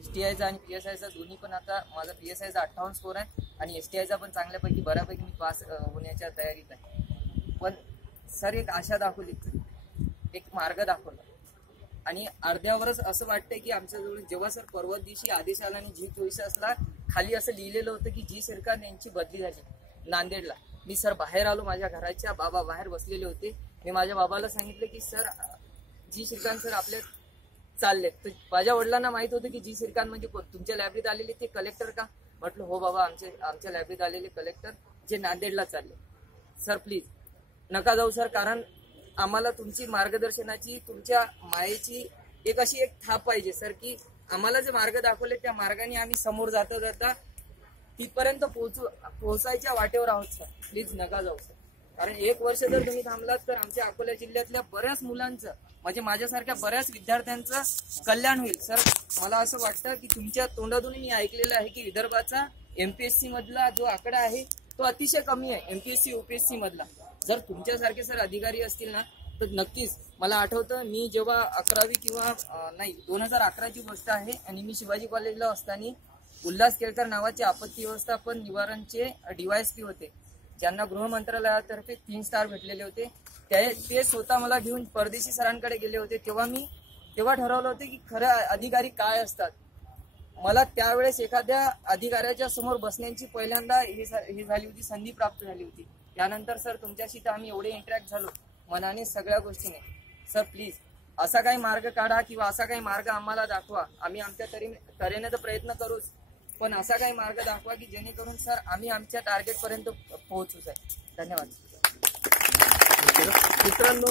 STIचा आणि PSIचा दोन्ही पण आता माझा PSIचा 58 स्कोर आहे आणि STIचा पण चांगल्यापैकी बऱ्यापैकी मी पास होण्याच्या तयारीत आहे। पण सर एक आशा दाखवली, एक मार्ग दाखवला आणि अर्ध्यावरच असं वाटतंय की आमच्याजवळ जेव्हा सर परवा दिवशी आदेश आला आणि G24 असला खाली असं लिहिलेलं होतं की जी सरकार यांची बदली झाली नांदेडला। मी सर बाहेर आलो, माझ्या घराच्या बाबा बाहेर बसलेले होते। मी माझ्या बाबाला सांगितलं की सर जी श्रीकांत सर आपल्या चालले, तर माझ्या वडिलांना माहित होतं की जी श्रीकांत म्हणजे तुमच्या लायब्ररीत आलेले ते कलेक्टर का? म्हटलं हो बाबा, आमच्या लायब्ररीत आलेले कलेक्टर जे नांदेडला चालले। सर प्लीज नका जाऊ सर, कारण आम्हाला तुमची मार्गदर्शनाची, तुमच्या मायेची एक अशी एक थाप पाहिजे सर की आम्हाला जे मार्ग दाखवले त्या मार्गाने आम्ही समोर जाता जाता तिथपर्यंत पोहोचायच्या वाटेवर आहोत सर। प्लीज नका जाऊ सर, कारण 1 वर्ष जर तुम्ही थांबलात तर आमच्या अकोला जिल्ह्यातल्या बऱ्याच मुलांचं म्हणजे माझ्यासारख्या बऱ्याच विद्यार्थ्यांचं कल्याण होईल सर। मला असं वाटतं की तुमच्या तोंडातून मी ऐकलेलं आहे की विदर्भाचा MPSC मधला जो आकडा आहे तो अतिशय कमी आहे MPSC UPSC मधला। जर तुमच्यासारखे सर अधिकारी असतील ना तर नक्कीच, मला आठवतं मी जेव्हा 11वी किंवा नाही 2011ची गोष्ट आहे आणि मी शिवाजी कॉलेजला असताना उल्हास केळकर नावाचे आपत्ती व्यवस्थापन निवारणचे DYSP होते, ज्यांना गृह मंत्रालयातर्फे 3 स्टार भेटलेले होते। ते स्वतः मला घेऊन परदेशी सरांकडे गेले होते। तेव्हा ठरवलं होतं की खरं अधिकारी काय असतात। मला त्यावेळेस एखाद्या अधिकाऱ्याच्या समोर बसण्याची पहिल्यांदा ही झाली होती, संधी प्राप्त झाली होती। त्यानंतर सर तुमच्याशी तर आम्ही एवढे इंटरॅक्ट झालो मनाने, सगळ्या गोष्टीने। सर प्लीज असा काही मार्ग काढा किंवा असा काही मार्ग आम्हाला दाखवा, आम्ही आमच्या तऱ्हेने तर प्रयत्न करूच, पण असा काही मार्ग दाखवा की जेणेकरून सर आम्ही आमच्या टार्गेट पर्यंत पोहोचू सर। धन्यवाद मित्रांनो।